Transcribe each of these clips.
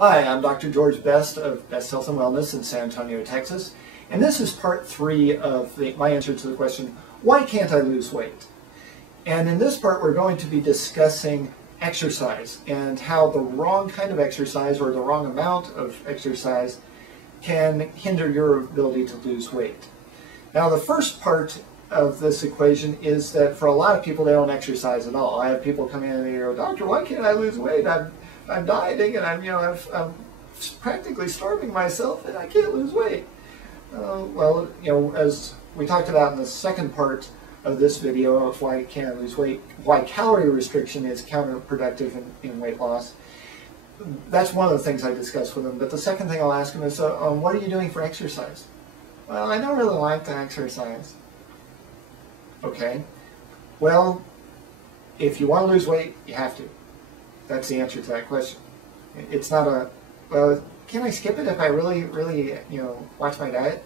Hi, I'm Dr. George Best of Best Health and Wellness in San Antonio, Texas, and this is part 3 of my answer to the question, why can't I lose weight? And in this part we're going to be discussing exercise and how the wrong kind of exercise or the wrong amount of exercise can hinder your ability to lose weight. Now the first part of this equation is that for a lot of people they don't exercise at all. I have people come in and they go, Doctor, why can't I lose weight? I'm dieting and I'm practically starving myself and I can't lose weight. Well, as we talked about in the second part of this video of why can't I lose weight, why calorie restriction is counterproductive in weight loss, that's one of the things I discuss with them. But the second thing I'll ask them is, what are you doing for exercise? Well, I don't really like to exercise. Okay, well, if you want to lose weight, you have to. That's the answer to that question. It's not a, well, can I skip it if I really, watch my diet?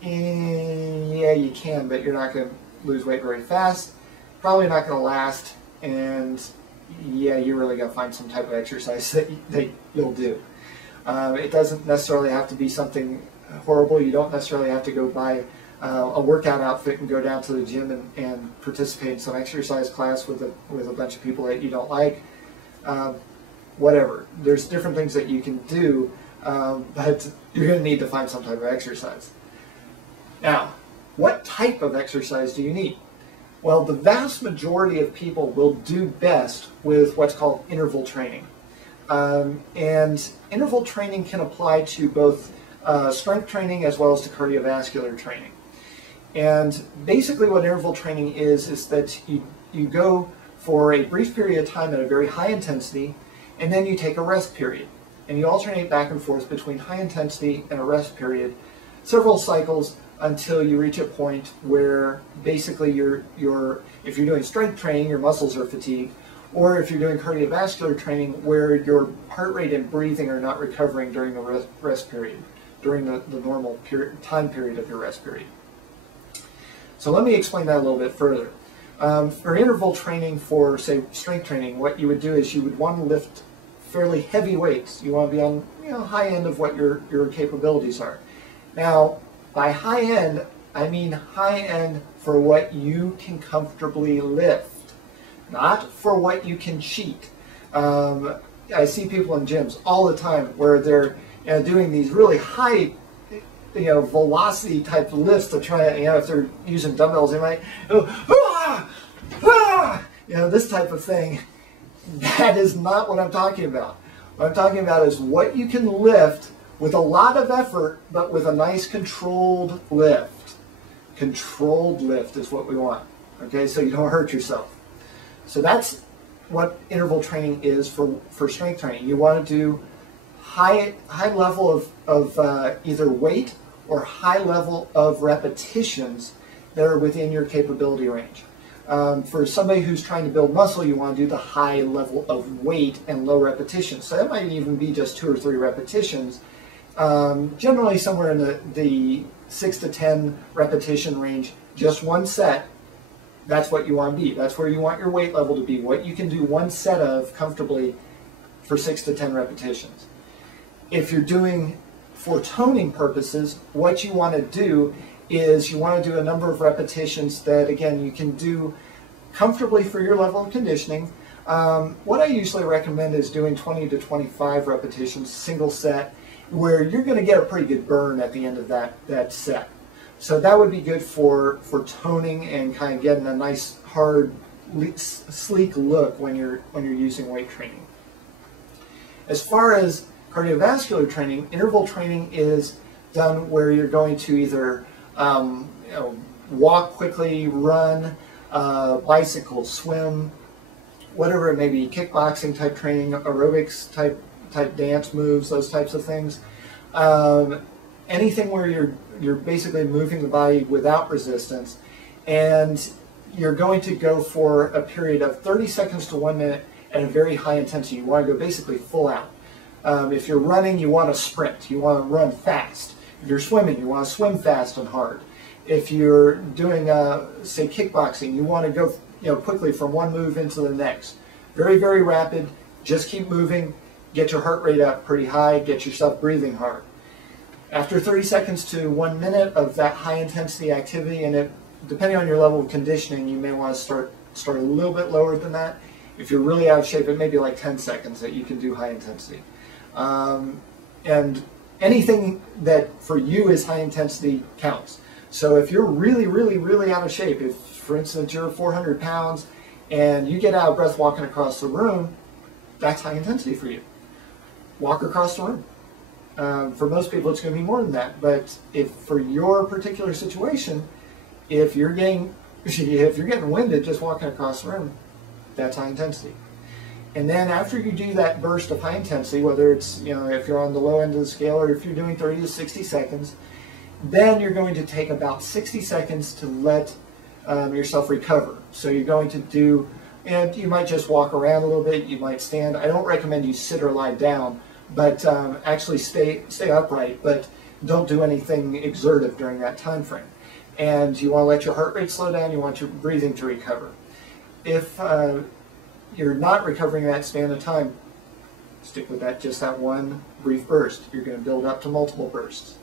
Yeah, you can, but you're not going to lose weight very fast. Probably not going to last, and yeah, you're really going to find some type of exercise that you'll do. It doesn't necessarily have to be something horrible. You don't necessarily have to go buy a workout outfit and go down to the gym and participate in some exercise class with a bunch of people that you don't like. Whatever. There's different things that you can do, but you're going to need to find some type of exercise. Now, what type of exercise do you need? Well, the vast majority of people will do best with what's called interval training. And interval training can apply to both strength training as well as to cardiovascular training. And basically what interval training is that you go for a brief period of time at a very high intensity, and then you take a rest period. And you alternate back and forth between high intensity and a rest period, several cycles until you reach a point where basically if you're doing strength training, your muscles are fatigued, or if you're doing cardiovascular training where your heart rate and breathing are not recovering during the rest period, during the normal time period of your rest period. So let me explain that a little bit further. For interval training, for say strength training, what you would do is you would want to lift fairly heavy weights. You want to be on high end of what your capabilities are. Now, by high end, I mean high end for what you can comfortably lift, not for what you can cheat. I see people in gyms all the time where they're doing these really high velocity type lifts to try to, if they're using dumbbells, they might go, this type of thing. That is not what I'm talking about. What I'm talking about is what you can lift with a lot of effort, but with a nice controlled lift. Controlled lift is what we want, okay, so you don't hurt yourself. So that's what interval training is for strength training. You want to do high level of either weight or high level of repetitions that are within your capability range. For somebody who's trying to build muscle, you want to do the high level of weight and low repetitions. So that might even be just 2 or 3 repetitions. Generally somewhere in the 6 to 10 repetition range, just one set. That's what you want to be. That's where you want your weight level to be, what you can do one set of comfortably for 6 to 10 repetitions. If you're doing for toning purposes, what you want to do is you want to do a number of repetitions that, again, you can do comfortably for your level of conditioning. What I usually recommend is doing 20 to 25 repetitions, single set, where you're going to get a pretty good burn at the end of that set. So that would be good for toning and kind of getting a nice, hard, sleek look when you're using weight training. As far as cardiovascular training, interval training is done where you're going to either walk quickly, run, bicycle, swim, whatever it may be, kickboxing type training, aerobics type dance moves, those types of things. Anything where you're basically moving the body without resistance, and you're going to go for a period of 30 seconds to 1 minute at a very high intensity. You want to go basically full out. If you're running, you want to sprint. You want to run fast. If you're swimming, you want to swim fast and hard. If you're doing, say, kickboxing, you want to go quickly from one move into the next. Very, very rapid. Just keep moving. get your heart rate up pretty high, get yourself breathing hard. After 30 seconds to 1 minute of that high intensity activity, and depending on your level of conditioning, you may want to start a little bit lower than that. If you're really out of shape, it may be like 10 seconds that you can do high intensity. And anything that for you is high intensity counts. So if you're really, really, really out of shape, if for instance you're 400 pounds and you get out of breath walking across the room, that's high intensity for you. Walk across the room. For most people it's going to be more than that, but if for your particular situation, if you're getting winded just walking across the room, that's high intensity. And then after you do that burst of high intensity, whether it's, if you're on the low end of the scale or if you're doing 30 to 60 seconds, then you're going to take about 60 seconds to let yourself recover. So you're going to do, and you might just walk around a little bit, you might stand. I don't recommend you sit or lie down, but actually stay upright, but don't do anything exertive during that time frame. And you want to let your heart rate slow down, you want your breathing to recover. If you're not recovering that span of time, stick with just that one brief burst. You're going to build up to multiple bursts.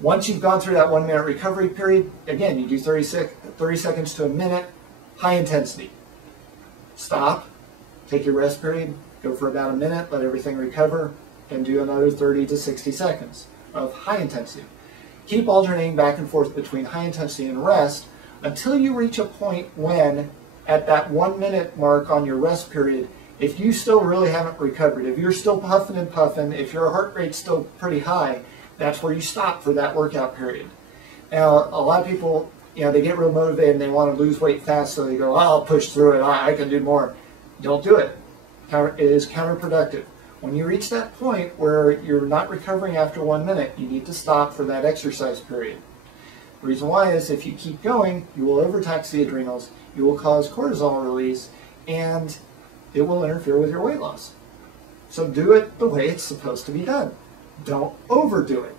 Once you've gone through that 1 minute recovery period, again, you do 30 seconds to a minute, high intensity. Stop, take your rest period, go for about a minute, let everything recover, and do another 30 to 60 seconds of high intensity. Keep alternating back and forth between high intensity and rest until you reach a point when, at that 1 minute mark on your rest period, if you still really haven't recovered, if you're still puffing and puffing, if your heart rate's still pretty high, that's where you stop for that workout period. Now, a lot of people, they get real motivated and they want to lose weight fast, so they go, I'll push through it, I can do more. Don't do it. It is counterproductive. When you reach that point where you're not recovering after 1 minute, you need to stop for that exercise period. The reason why is if you keep going, you will overtax the adrenals, you will cause cortisol release, and it will interfere with your weight loss. So do it the way it's supposed to be done. Don't overdo it.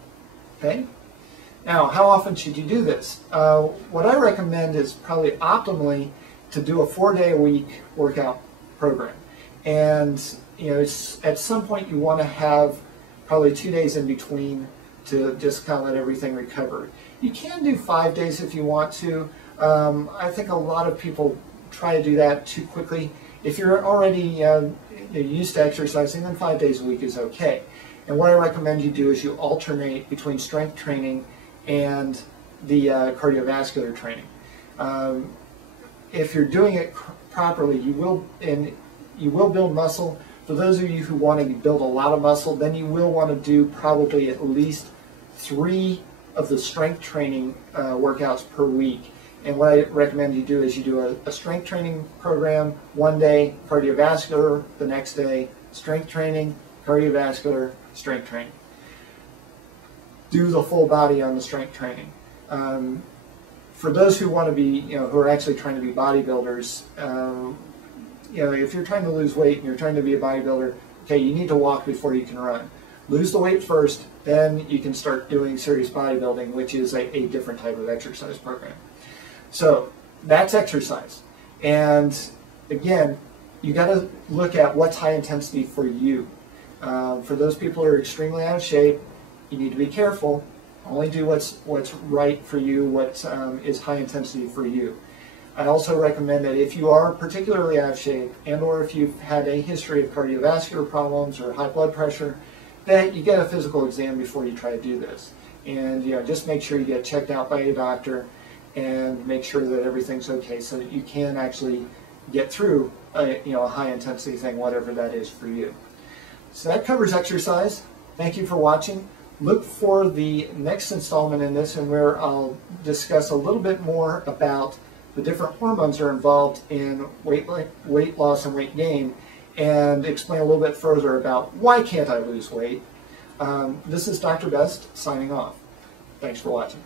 Okay? Now, how often should you do this? What I recommend is probably optimally to do a 4-day-a-week workout program. And at some point you want to have probably 2 days in between to just kind of let everything recover. You can do 5 days if you want to. I think a lot of people try to do that too quickly. If you're already used to exercising, then 5 days a week is okay. And what I recommend you do is you alternate between strength training and the cardiovascular training. If you're doing it properly, you will build muscle. For those of you who want to build a lot of muscle, then you will want to do probably at least 3 of the strength training workouts per week. And what I recommend you do is you do a strength training program one day, cardiovascular the next day, strength training, cardiovascular, strength training. Do the full body on the strength training. For those who want to be, who are actually trying to be bodybuilders, if you're trying to lose weight and you're trying to be a bodybuilder, okay, you need to walk before you can run. Lose the weight first, then you can start doing serious bodybuilding, which is a different type of exercise program. So that's exercise. And again, you got to look at what's high intensity for you. For those people who are extremely out of shape, you need to be careful. Only do what's right for you, what is high intensity for you. I also recommend that if you are particularly out of shape and or if you've had a history of cardiovascular problems or high blood pressure, that you get a physical exam before you try to do this. And just make sure you get checked out by a doctor and make sure that everything's okay so that you can actually get through a high intensity thing, whatever that is for you. So that covers exercise. Thank you for watching. Look for the next installment in this, and where I'll discuss a little bit more about the different hormones that are involved in weight loss and weight gain, and explain a little bit further about why can't I lose weight. This is Dr. Best signing off. Thanks for watching.